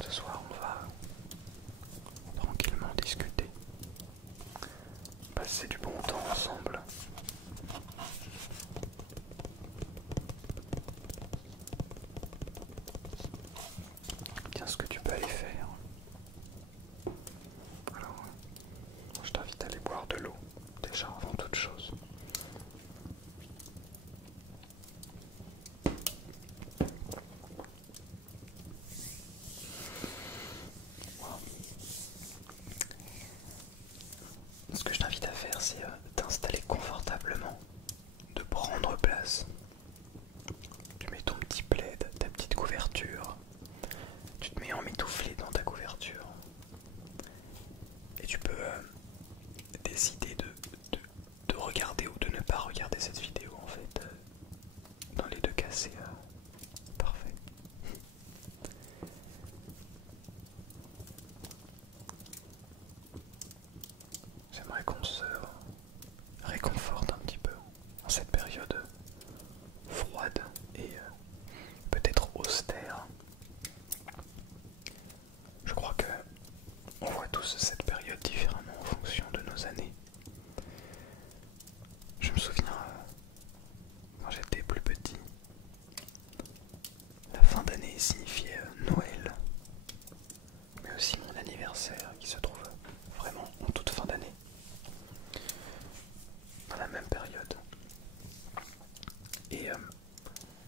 Ce soir, on va tranquillement discuter, passer du bon temps ensemble. Tiens, ce que tu peux aller faire. Alors, je t'invite à aller boire de l'eau, déjà avant toute chose. Voilà. Ce que je t'invite à faire, c'est t'installer confortablement, de prendre place. Tu mets ton petit plaid, ta petite couverture, tu te mets emmitouflé dans ta couverture. Et tu peux décider de regarder ou de ne pas regarder cette vidéo en fait. Dans les deux cas, c'est parfait. J'aimerais qu'on se réconforte un petit peu en cette période froide et peut-être austère. Je crois que on voit tous cette période différemment en fonction de nos années. Je me souviens quand j'étais plus petit, la fin d'année signifiait Noël, mais aussi mon anniversaire qui se trouve vraiment en toute fin d'année, dans la même période. Et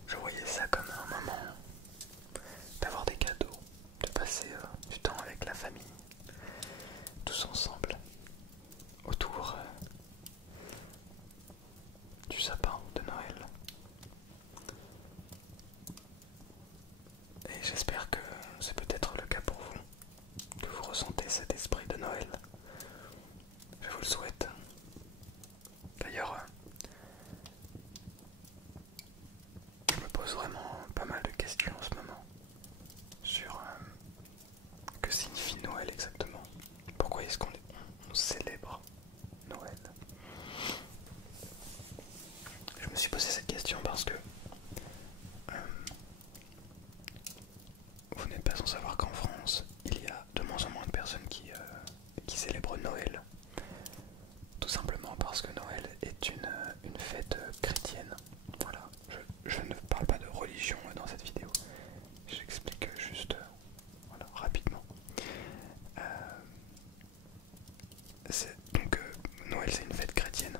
je voyais ça comme un moment d'avoir des cadeaux, de passer du temps avec la famille, tous ensemble, autour du sapin de Noël. Et j'espère que c'est peut-être le cas pour vous, que vous ressentez cet esprit de Noël. Je vous le souhaite. D'ailleurs, je me pose vraiment pas mal de questions en ce moment sur que signifie Noël exactement. Pourquoi est-ce qu'on célèbre Noël? Je me suis posé cette question parce que vous n'êtes pas sans savoir qu'en France, il y a de moins en moins de personnes qui célèbrent Noël. Tout simplement parce que Noël est une fête chrétienne. Voilà, je ne parle pas de religion dans cette vidéo. J'explique juste voilà, rapidement. Donc Noël c'est une fête chrétienne.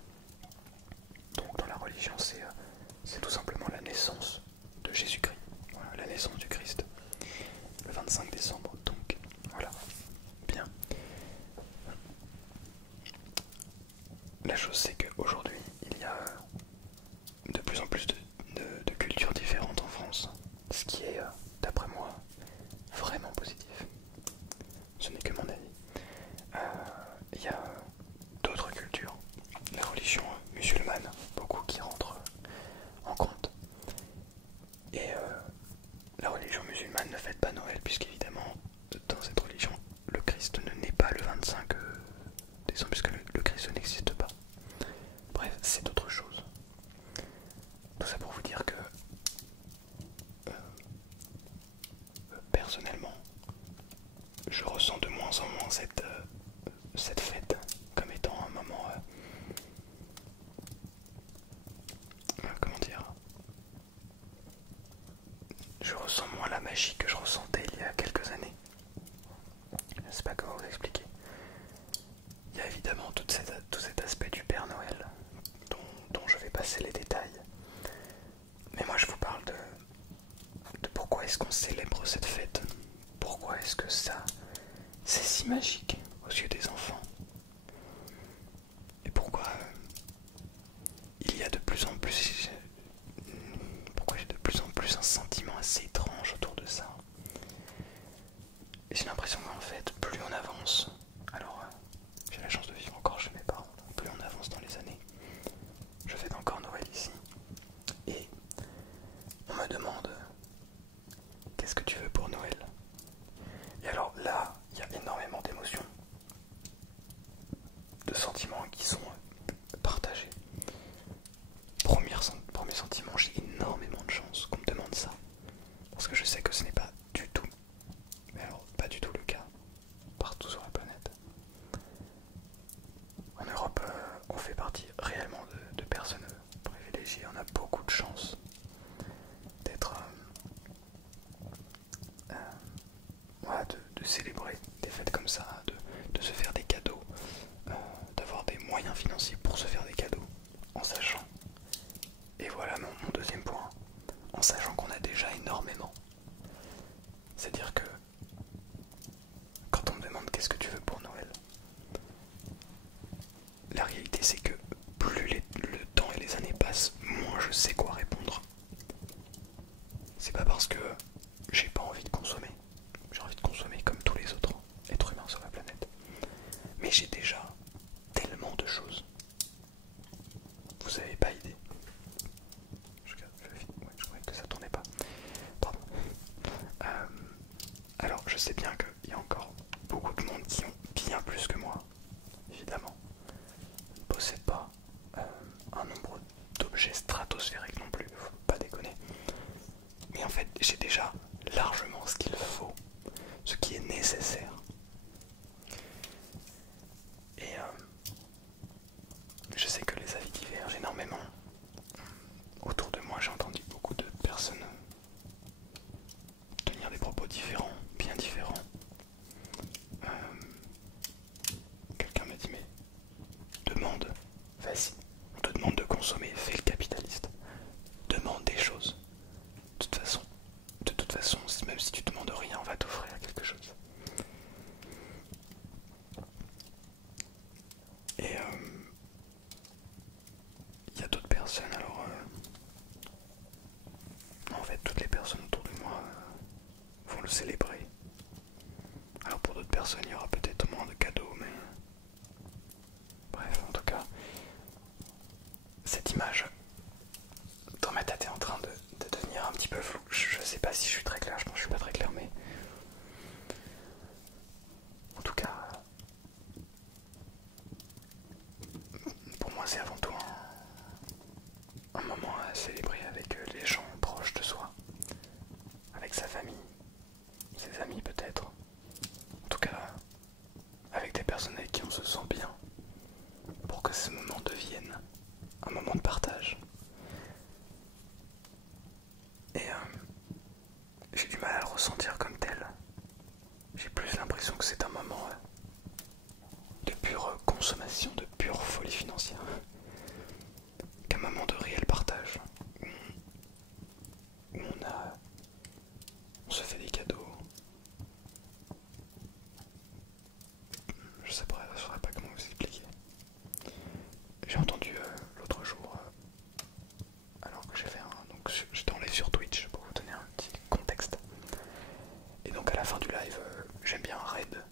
Donc dans la religion c'est tout simplement la naissance de Jésus-Christ. Voilà, la naissance du Christ. Le 25 décembre. Donc voilà. Bien. La chose c'est qu'aujourd'hui il y a de plus en plus de cultures différentes en France. Ce qui est d'après moi vraiment positif. Ce n'est que mon avis. Il y a d'autres cultures, la religion musulmane, beaucoup qui rentrent en compte. Et la religion musulmane ne fête pas Noël, puisqu'évidemment, dans cette religion, le Christ ne naît pas le 25 décembre, puisque le Christ n'existe pas. Bref, c'est autre chose. Tout ça pour vous dire que personnellement, je ressens de moins en moins cette fête comme étant un moment, comment dire, je ressens moins la magie que je ressentais il y a quelques années. Je ne sais pas comment vous expliquer. Il y a évidemment tout cet aspect du Père Noël dont je vais passer les détails. Mais moi je vous parle de pourquoi est-ce qu'on célèbre cette fête. Pourquoi est-ce que ça, c'est si magique aux yeux des enfants. Et pourquoi il y a de plus en plus... Pourquoi j'ai de plus en plus un sentiment assez étrange autour de ça. Et j'ai l'impression qu'en fait, plus on avance, alors j'ai la chance de vivre encore chez mes parents, plus on avance dans les années, je fête encore Noël ici, et on me demande qu'est-ce que tu veux pour Noël. Et alors là, il y a énormément d'émotions. célébrer des fêtes comme ça, de se faire des cadeaux, d'avoir des moyens financiers pour se faire des cadeaux, en sachant, et voilà mon deuxième point, en sachant qu'on a déjà énormément. C'est-à-dire que quand on me demande qu'est-ce que tu veux pour Noël, la réalité c'est que plus le temps et les années passent, moins je sais quoi répondre. C'est pas parce que j'ai pas envie de consommer. J'ai envie de consommer comme tous les autres êtres humains sur la planète. Mais j'ai déjà tellement de choses. Vous avez pas idée. Je croyais que ça tournait pas. Pardon. Alors je sais bien qu'il y a encore beaucoup de monde qui ont bien plus que moi, évidemment. Je ne possède pas un nombre d'objets stratosphériques non plus, faut pas déconner. Mais en fait, j'ai déjà largement ce qu'il faut, ce qui est nécessaire. Et je sais que les avis divergent énormément. Autour de moi, j'ai entendu beaucoup de personnes tenir des propos différents, bien différents. Quelqu'un m'a dit, mais demande, vas-y, on te demande de consommer, fais le capitaliste. Demande des choses. De toute façon, même si tu demandes rien, on va t'offrir quelque chose. Et il y a d'autres personnes, alors en fait toutes les personnes autour de moi vont le célébrer. Alors pour d'autres personnes il y aura peut-être moins de cadeaux, mais bref, en tout cas cette image dans ma tête est en train de devenir un petit peu floue. Je sais pas si je suis très clair, je pense que je suis pas très clair, mais en tout cas pour moi c'est avant tout un moment à célébrer avec les gens proches de soi, avec sa famille, ses amis peut-être, en tout cas avec des personnes avec qui on se sent bien, pour que ce moment devienne un moment de partage. Et j'ai du mal à le ressentir comme tel. J'ai plus l'impression que c'est un moment de pure consommation, de pure folie financière, qu'un moment de réel partage, où on se fait des cadeaux. Je saurais pas comment vous expliquer. J'ai entendu l'autre jour, alors que j'ai fait donc j'étais en live sur Twitch pour vous donner un petit contexte. Et donc à la fin du live, j'aime bien un raid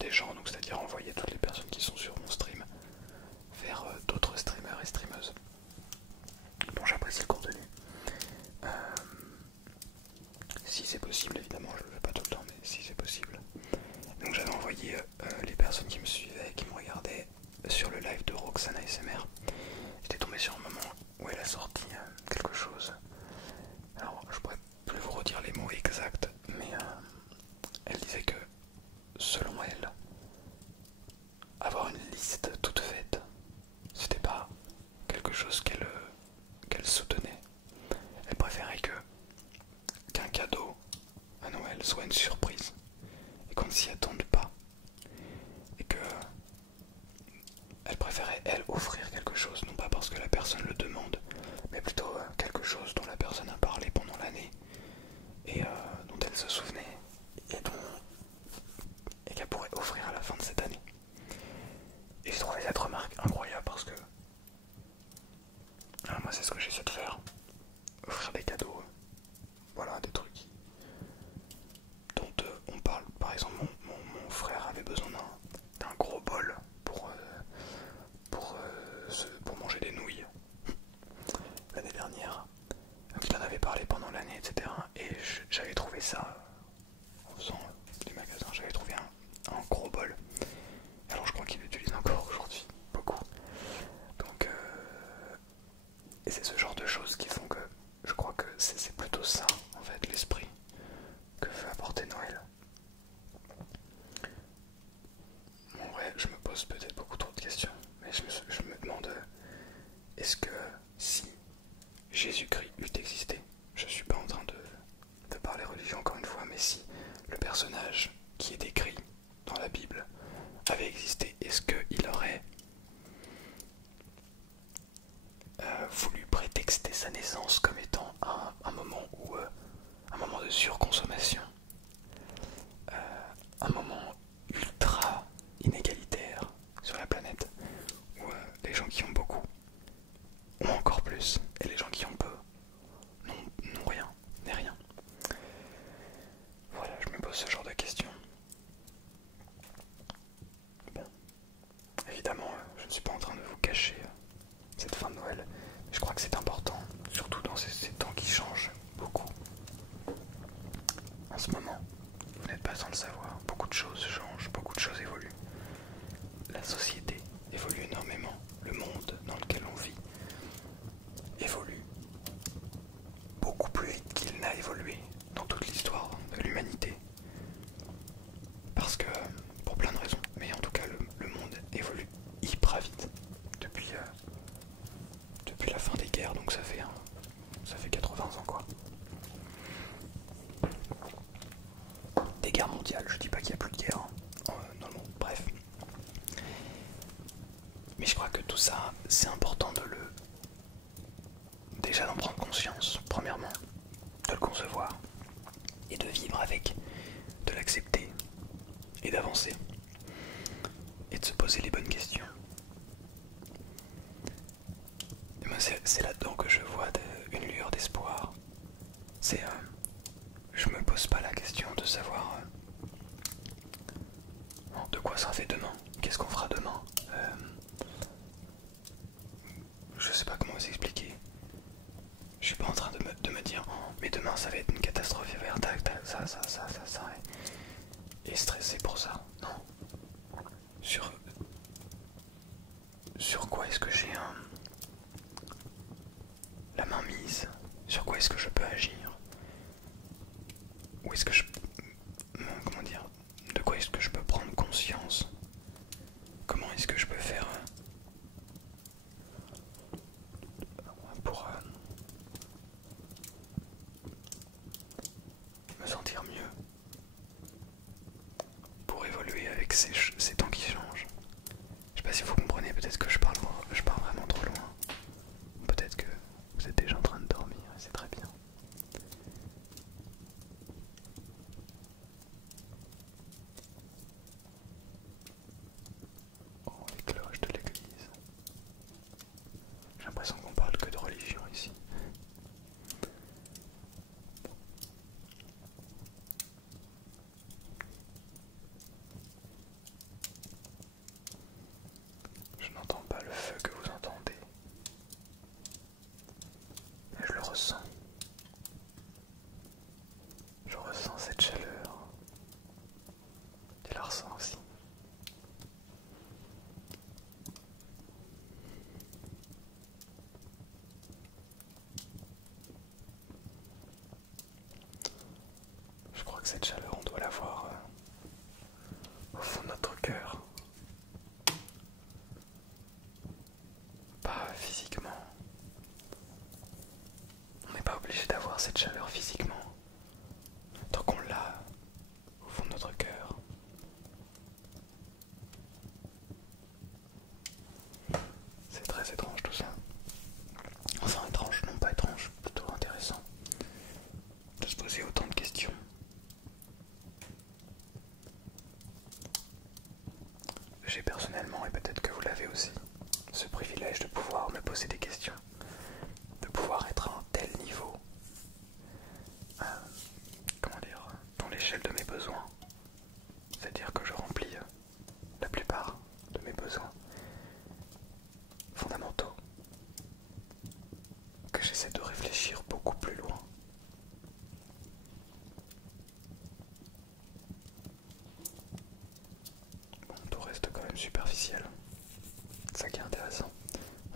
des gens, donc c'est-à-dire envoyer toutes les personnes qui sont sur mon stream vers d'autres streamers et streameuses dont j'apprécie le contenu. Si c'est possible, évidemment, je le fais pas tout le temps, mais si c'est possible. Donc j'avais envoyé les personnes qui me suivaient, qui me regardaient sur le live de Roxana SMR. J'étais tombé sur un moment où elle a sorti quelque chose. Alors je pourrais plus vous redire les mots exacts, mais elle disait que selon elle, avoir une liste toute faite, c'était pas quelque chose qu'elle soutenait. Elle préférait qu'un cadeau à Noël soit une surprise et qu'on ne s'y attende pas, et que elle préférait elle offrir quelque chose, non pas parce que la personne le demande, mais plutôt quelque chose dont la personne a parlé pendant l'année et dont elle se souvenait et qu'elle pourrait offrir à la fin de cette année. Et j'ai trouvé cette remarque incroyable parce que alors moi c'est ce que j'essaie de faire, offrir des cadeaux, voilà, des trucs dont on parle. Par exemple mon frère avait besoin d'un gros bol pour manger des nouilles l'année dernière, donc il en avait parlé pendant l'année, etc. Et j'avais trouvé ça en faisant des magasins, j'avais trouvé un gros bol. Alors je crois qu'il l'utilise encore aujourd'hui, beaucoup. Donc et c'est ce genre de choses qui font que je crois que c'est plutôt ça en fait l'esprit que veut apporter Noël. En vrai, je me pose peut-être beaucoup trop de questions, mais je me demande, est-ce que si Jésus-Christ eût existé, je suis pas en train de parler religion encore une fois, mais si le personnage qui est décrit dans la Bible avait existé, est-ce qu'il aurait voulu prétexter sa naissance comme étant un moment où un moment de surconsommation, un moment ultra inégalitaire sur la planète, où les gens qui ont beaucoup ont encore plus, et les gens qui ont peu n'ont rien, n'est rien. Voilà, je me pose ce genre de questions. Bon, évidemment, je ne suis pas en train de vous cacher cette fin de Noël, mais je crois que c'est important, surtout dans ces temps qui changent beaucoup. En ce moment, vous n'êtes pas sans le savoir, beaucoup de choses changent, beaucoup de choses évoluent. La société évolue énormément, le monde dans lequel on vit évolue beaucoup plus vite qu'il n'a évolué dans toute l'histoire de l'humanité. Parce que, pour plein de raisons, mais en tout cas le monde évolue hyper vite depuis la fin des guerres, donc ça fait 80 ans quoi. Des guerres mondiales, je dis pas qu'il n'y a plus de guerre dans le monde, bref. Mais je crois que tout ça, c'est important déjà d'en prendre conscience, premièrement, de le concevoir, et de vivre avec, de l'accepter, et d'avancer, et de se poser les bonnes questions. Et moi, c'est là-dedans que je vois une lueur d'espoir. Je me pose pas la question de savoir de quoi sera fait demain, qu'est-ce qu'on fera demain. Je sais pas comment vous expliquer. Je suis pas en train de me dire oh, mais demain ça va être une catastrophe, il va y avoir ça et stresser pour ça. Non. Sur quoi est-ce que j'ai la main mise? Sur quoi est-ce que je peux agir? Où est-ce que comment dire? De quoi est-ce que je peux prendre conscience? Comment est-ce que je peux faire pour me sentir mieux, pour évoluer avec ces temps qui changent? Je sais pas si vous comprenez, peut-être que je parle vraiment trop loin. Peut-être que vous êtes déjà en train de dormir et c'est très bien. Oh, les cloches de l'église. J'ai l'impression qu'on parle que de religion ici. Je n'entends pas le feu que vous entendez, mais je le ressens. Je ressens cette chaleur. Tu la ressens aussi. Je crois que cette chaleur, on doit l'avoir au fond de notre cœur. Pas physiquement. On n'est pas obligé d'avoir cette chaleur physiquement. Tant qu'on l'a au fond de notre cœur. C'est très étrange tout ça. Enfin étrange, non pas étrange, plutôt intéressant de se poser autant de questions. J'ai personnellement, et peut-être que vous l'avez aussi, ce privilège de pouvoir me poser des questions, de pouvoir être à un tel niveau, comment dire, dans l'échelle de mes besoins. C'est-à-dire que je remplis la plupart de mes besoins fondamentaux, que j'essaie de réfléchir beaucoup plus loin. Bon, tout reste quand même superficiel. C'est ça qui est intéressant.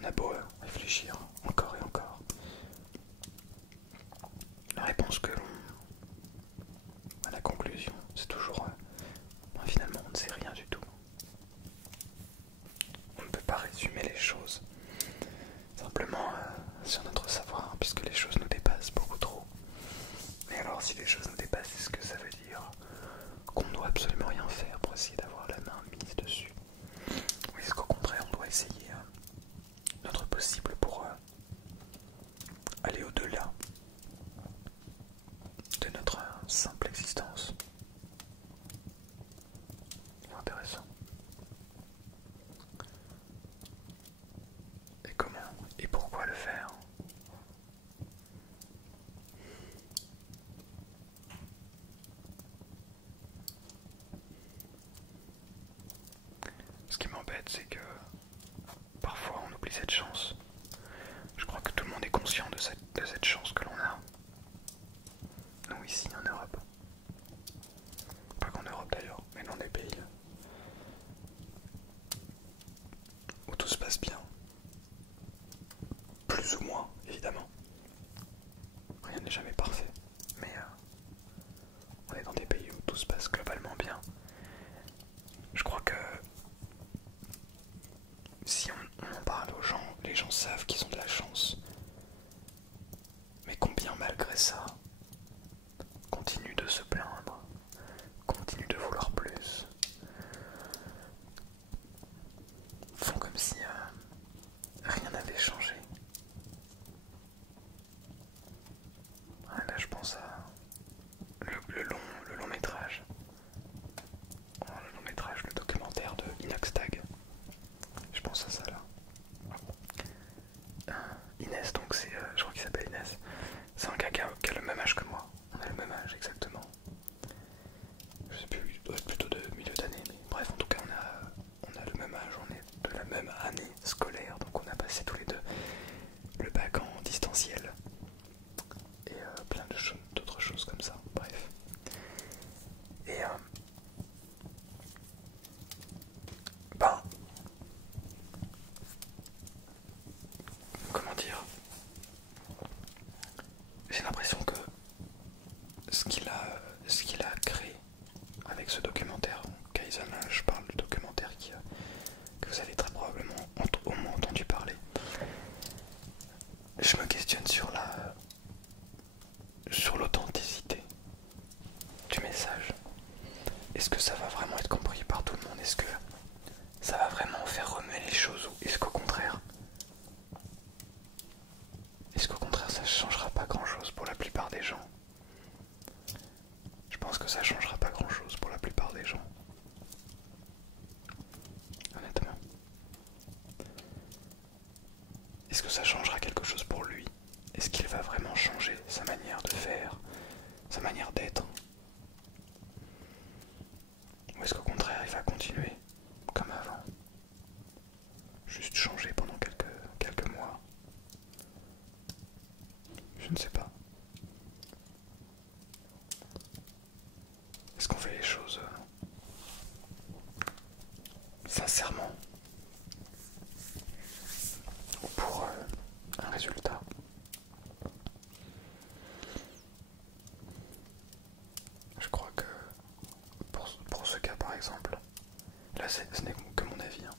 On a beau réfléchir encore et encore. La réponse que l'on... à la conclusion, c'est toujours... finalement, on ne sait rien du tout. On ne peut pas résumer les choses simplement sur notre savoir, puisque les choses nous dépassent beaucoup trop. Mais alors, si les choses nous dépassent, est-ce que ça veut dire qu'on doit absolument bête, c'est que parfois on oublie cette chance. Je crois que tout le monde est conscient de cette chance que l'on a. Nous ici en Europe. Pas qu'en Europe d'ailleurs, mais dans des pays où tout se passe bien. Plus ou moins, évidemment. Rien n'est jamais parfait. Mais on est dans des pays où tout se passe globalement bien. Je crois que si on en parle aux gens, les gens savent qu'ils ont de la chance. Mais combien malgré ça continuent de se plaindre, continuent de vouloir plus, font comme si rien n'avait changé. Ah, là je pense à le long métrage. Oh, le long métrage, le documentaire de Inoxtag. Je pense à ça là. Inès, donc c'est, je crois qu'il s'appelle Inès. C'est un gars qui a le même âge que moi. On a le même âge exactement. Je sais plus, il doit être plutôt de milieu d'année, mais bref, en tout cas on a le même âge, on est de la même année scolaire, donc on a passé tous les deux le bac en distanciel. Et plein d'autres choses comme ça, bref. Et ben, comment dire, j'ai l'impression que ce qu'il a créé avec ce documentaire, Kaizen, je parle du documentaire que vous avez très probablement au moins entendu parler. Je me questionne sur l'authenticité du message. Est-ce que ça va vraiment être compris par tout le monde? Est-ce que ça va vraiment faire remuer les choses? Ou est-ce qu'au contraire ça changera pas grand chose pour la plupart des gens? Je pense que ça changera pas grand chose pour la plupart des gens. Honnêtement. Est-ce que ça changera quelque chose pour lui? Est-ce qu'il va vraiment changer sa manière de faire, sa manière d'être? Ou est-ce qu'au contraire il va continuer comme avant? Juste changer pendant quelques mois? Je ne sais pas. Est-ce qu'on fait les choses sincèrement ou pour un résultat? Je crois que pour ce cas par exemple, là ce n'est que mon avis, hein.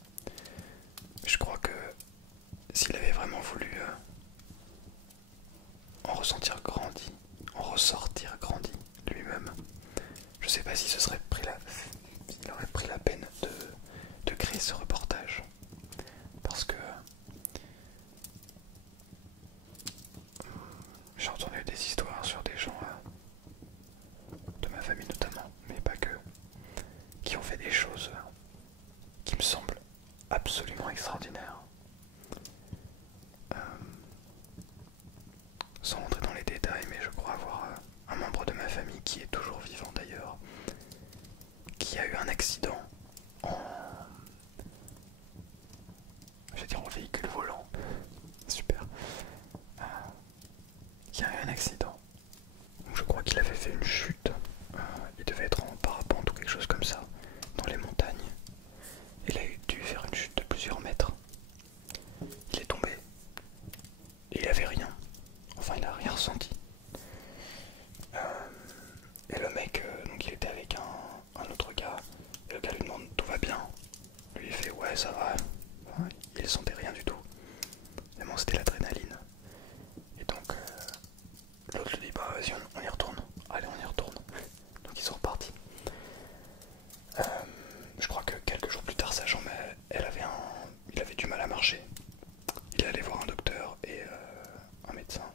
Je crois que s'il avait vraiment voulu en ressortir grandi lui-même, je sais pas si il aurait pris la peine de créer ce reportage. Parce que j'ai entendu des histoires sur des gens de ma famille notamment, mais pas que, qui ont fait des choses qui me semblent absolument extraordinaires. Sans rentrer dans les détails, mais je crois avoir un membre de ma famille qui est toujours vivant d'ailleurs, qui a eu un accident en véhicule volant. Super. Qui a eu un accident. Donc je crois qu'il avait fait une chute. Il devait être en parapente ou quelque chose comme ça, dans les montagnes. Il a dû faire une chute de plusieurs mètres. Il est tombé. Et il avait rien. Enfin, il a rien ressenti. Et le mec, donc il était avec un autre gars. Et le gars lui demande tout va bien. Lui il fait ouais ça va. Enfin, il sentait rien du tout. Vraiment c'était l'adrénaline. Et donc l'autre lui dit bah vas-y on y retourne. Allez on y retourne. Donc ils sont repartis. Je crois que quelques jours plus tard sa jambe il avait du mal à marcher. Il est allé voir un docteur et un médecin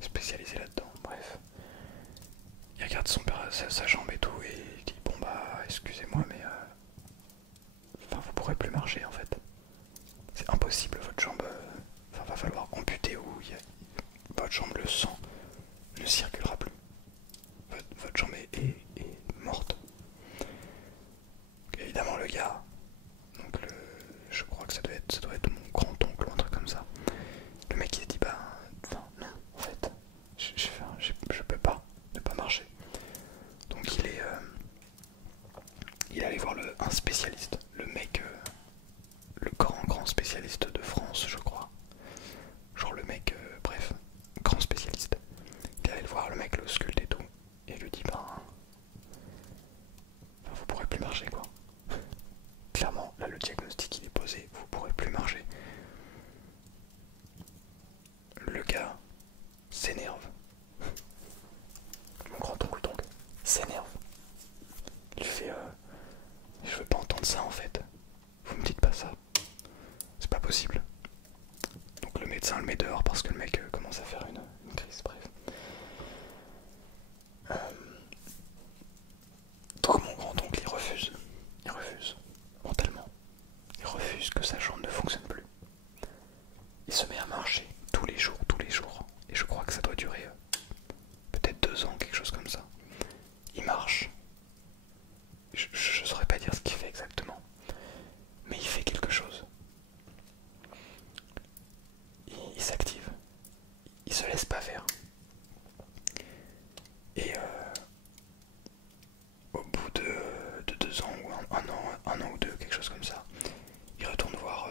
spécialisé là-dedans, bref. Il regarde sa jambe et tout et il dit bon bah excusez-moi mais enfin vous pourrez plus marcher il allait voir un spécialiste, le mec, le grand spécialiste de France, je crois. Genre le mec, bref, grand spécialiste. Il allait le voir, le mec le sculpte et tout, et il lui dit ben, vous pourrez plus marcher quoi. Clairement, là le diagnostic il est posé, vous pourrez plus marcher. Le gars s'énerve. Mon grand-oncle donc s'énerve. Il fait je veux pas entendre ça en fait. Vous me dites pas ça. C'est pas possible. Donc le médecin le met dehors parce que le mec commence à faire une crise, bref. Donc mon grand-oncle il refuse. Il refuse mentalement. Il refuse que sa jambe ne fonctionne plus. Il se met à marcher tous les jours. Et je crois que ça doit durer peut-être 2 ans, quelque chose comme ça. Il marche. Je saurais pas dire ce qu'il fait exactement. Mais il fait quelque chose. Il s'active. Il se laisse pas faire. Et au bout de 2 ans ou un an ou deux, quelque chose comme ça, il retourne voir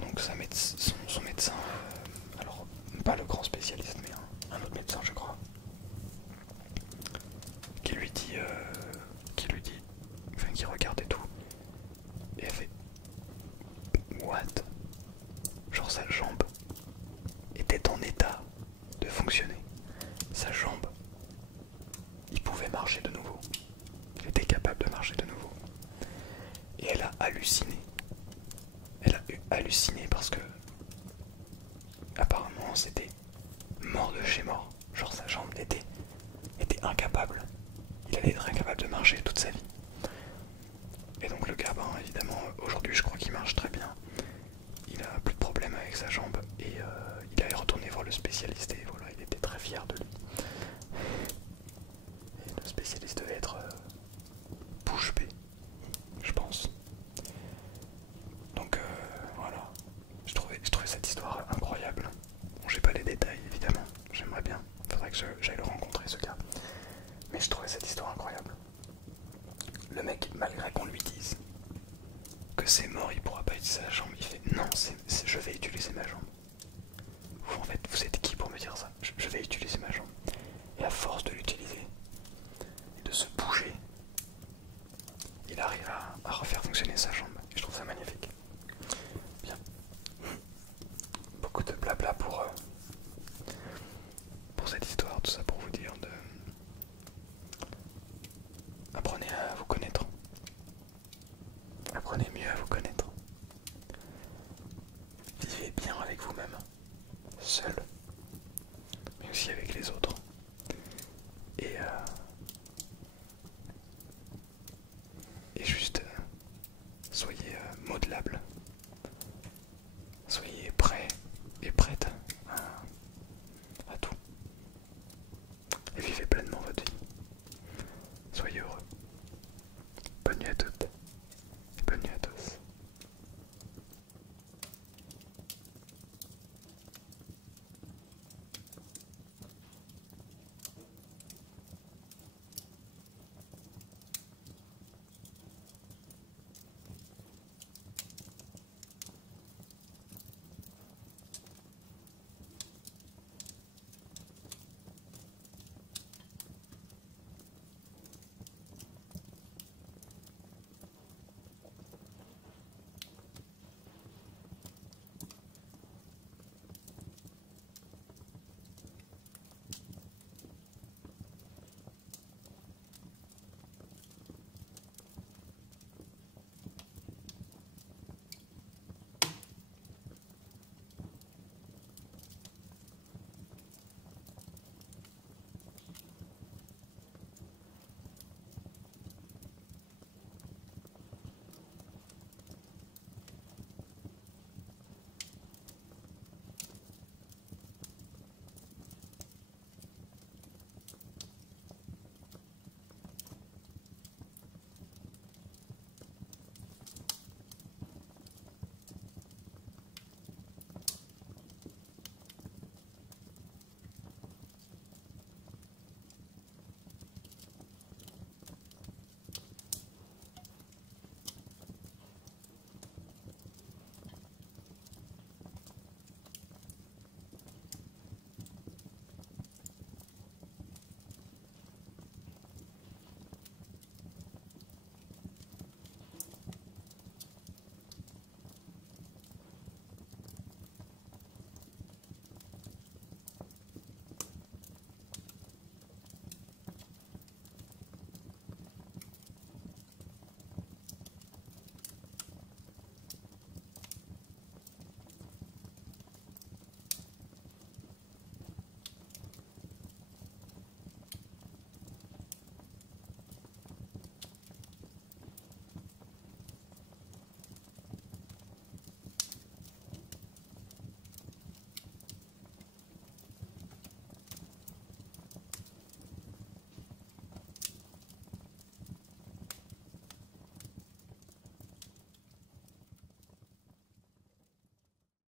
donc son médecin, alors pas le grand spécialiste mais un autre médecin je crois, qui lui dit, enfin qui regarde et tout, et elle fait what? Genre sa jambe était en état de fonctionner. Sa jambe, il pouvait marcher de nouveau. Il était capable de marcher de nouveau. Et elle a halluciné. Elle a halluciné parce que apparemment c'était mort de chez mort. Genre sa jambe était incapable. Il allait être incapable de marcher toute sa vie. Et donc le gars, ben, évidemment, aujourd'hui je crois qu'il marche très bien. Il a plus de problème avec sa jambe et il allait retourner voir le spécialiste et voilà, il était très fier de lui. Et le spécialiste devait être bouche bée, je pense. Donc voilà, je trouvais cette histoire incroyable. Bon, j'ai pas les détails évidemment, j'aimerais bien, faudrait que j'aille le rencontrer ce gars. Mais je trouvais cette histoire incroyable. Le mec, malgré qu'on lui dise que c'est mort, il pourra pas utiliser sa jambe, il fait non, je vais utiliser ma jambe. Vous en fait, vous êtes qui pour me dire ça? Je vais utiliser ma jambe. Et à force de l'utiliser,